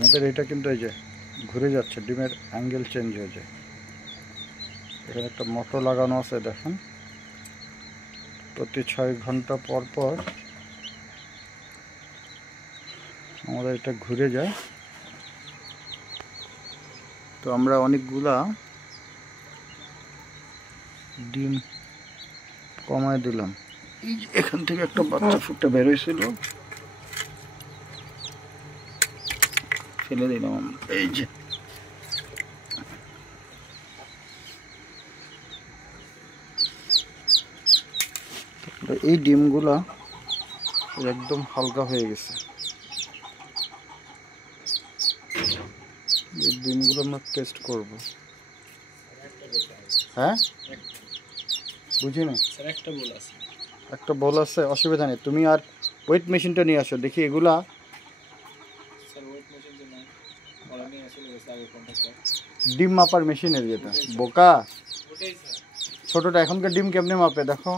আমাদের এটা কিন্তু এই যে ঘুরে যাচ্ছে, ডিমের অ্যাঙ্গেল চেঞ্জ হয়ে যায়। এখানে একটা মোটর লাগানো আছে দেখেন, প্রতি 6 ঘন্টা পর পর আমাদের এটা ঘুরে যায়। তো আমরা অনেকগুলা ডিম কমায় দিলাম। এই যে এখান থেকে একটা বাচ্চা ফুটটা বের হয়েছিল, ফেলে দিলাম আমরা। এই যে এই ডিমগুলা একদম হালকা হয়ে গেছে। এই ডিমগুলো আমরা টেস্ট করব। হ্যাঁ বুঝি না, একটা বল আছে, অসুবিধা নেই। তুমি আর ওয়েট মেশিনটা নিয়ে আসো দেখি। এগুলা ডিম মাপার মেশিনের যেটা বোকা ছোটটা, এখনকার ডিম কেমনে মাপে দেখো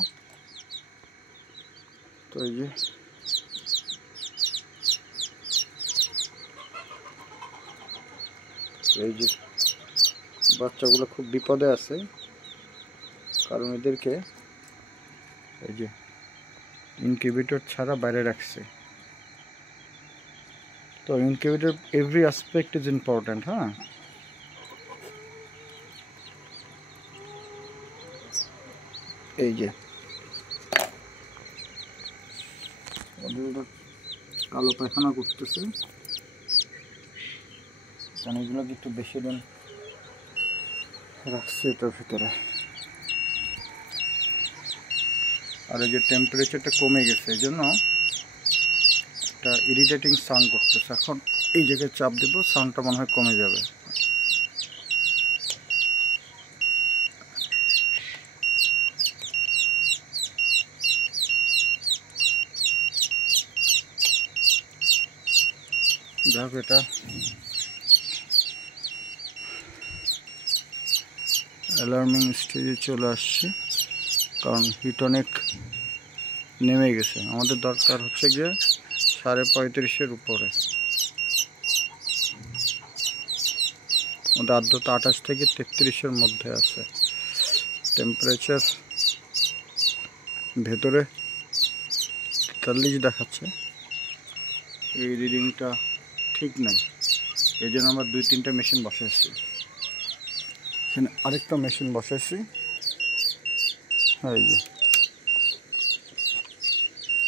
তো। এই যে এই যে বাচ্চাগুলো খুব বিপদে আছে, কারণ এদেরকে এই যে ইনকিউবেটর ছাড়া বাইরে রাখছে। তো incubator every aspect is important. হ্যাঁ, এই যে কালো পায়খানা করতেছে, কারণ এগুলো একটু বেশি দিন রাখছে এটার ভিতরে। আর এই যে টেম্পারেচারটা কমে গেছে, এই জন্য একটা ইরিটেটিং সাউন্ড করতেছে। এখন এই জায়গায় চাপ দেবো, সাউন্ডটা মনে হয় কমে যাবে। যাক, এটা অ্যালার্মিং স্টেজে চলে আসছে, কারণ হিট অনেক নেমে গেছে। আমাদের দরকার হচ্ছে গিয়ে 35.5-এর উপরে। আমাদের আর্দ্রতা 28 থেকে 33-এর মধ্যে আছে। টেম্পারেচার ভেতরে 43 দেখাচ্ছে। এই রিডিংটা ঠিক নাই, এই জন্য আমরা 2-3টা মেশিন বসাইছি। এখানে আরেকটা মেশিন বসাইছি। এই যে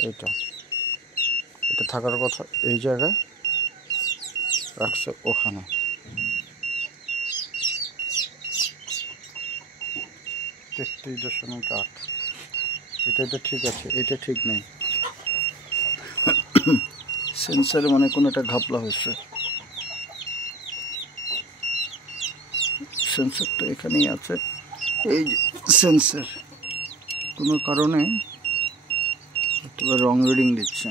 এটা থাকার কথা এই জায়গায়, রাখছে ওখানে। 33.8। এটা ঠিক আছে, এটা ঠিক নেই। সেন্সারে মানে কোনো একটা ঘাপলা হয়েছে। সেন্সারটা এখানেই আছে। এই যে সেন্সার কোনো কারণে রং রিডিং দিচ্ছে।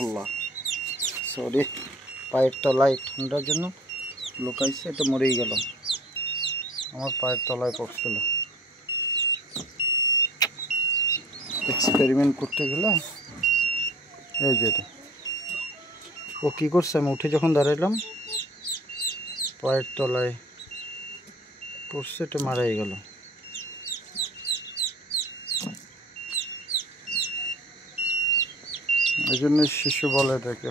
আল্লাহ, সরি, পায়ের তলায় ঠান্ডার জন্য লোকাইছে, এটা মরেই গেল। আমার পায়ের তলায় পড়ছিল। এক্সপেরিমেন্ট করতে গেলে এই যেটা ও কী করছে, আমি উঠে যখন দাঁড়াইলাম পায়ের তলায় পড়ছে, এটা মারাই গেল। এই জন্য শিশু বলে দেখে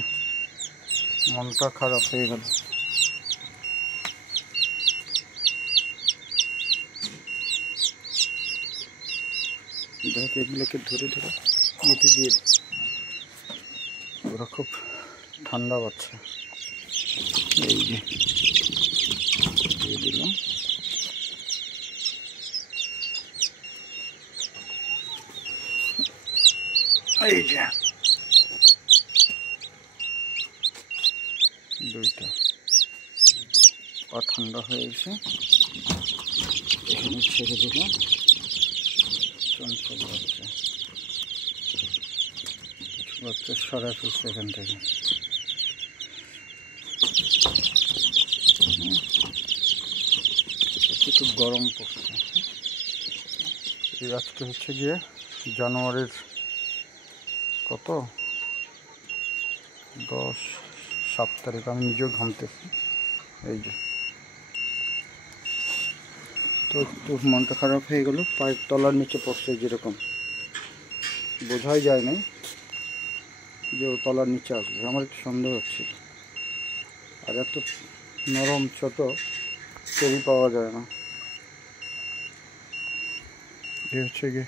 মনটা খারাপ হয়ে গেল। দেখ, এগুলোকে ধরে ধরে ইয়েতে দিয়ে, ওরা খুব ঠান্ডা পাচ্ছে। এই যে দিয়ে দিলাম। এই যে 2টা পা ঠান্ডা হয়ে গেছে, এখানে ছেড়ে দিলাম। চঞ্চল বাচ্চা, বাচ্চা সরা ফেলছে এখান থেকে। একটু গরম পড়ছে। এই আজকে হচ্ছে গিয়ে জানুয়ারির কত 7 তারিখ, আমি নিজেও ঘামতেছি। এই যে তো একটু মনটা খারাপ হয়ে গেল, পায়ের তলার নিচে পড়ছে, যেরকম বোঝাই যায় না যে ও তলার নিচে আসবে, আমার একটু সন্দেহ হচ্ছিল। আর এত নরম ছোট চেরি পাওয়া যায় না। এই হচ্ছে গিয়ে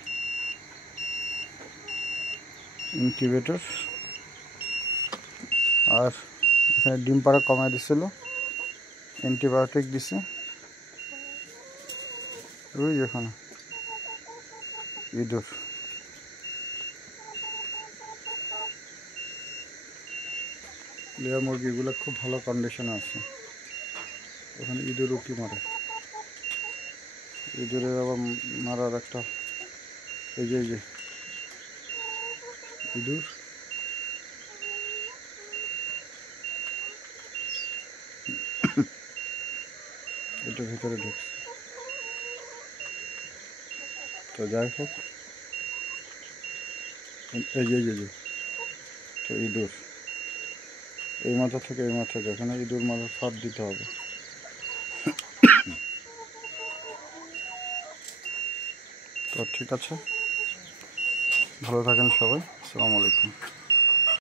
ইনকিউবেটর। আর এখানে ডিম পাড়া কমায় দিছিল, অ্যান্টিবায়োটিক দিছে। ওই যেখানে ইঁদুর, লেয়ার মুরগিগুলো খুব ভালো কন্ডিশনে আছে। ওখানে ইঁদুর উঁকি মারে, ইঁদুরের আবার মারার একটা, এই যে ইঁদুর, এটার ভিতরে ঢুকছে। তো যাই হোক, এই যে তো ইঁদুর এই মাথা থেকে এই মাথা, যেখানে ইঁদুর মাথা ফাঁদ দিতে হবে। তো ঠিক আছে, ভালো থাকেন সবাই, আসসালামু আলাইকুম।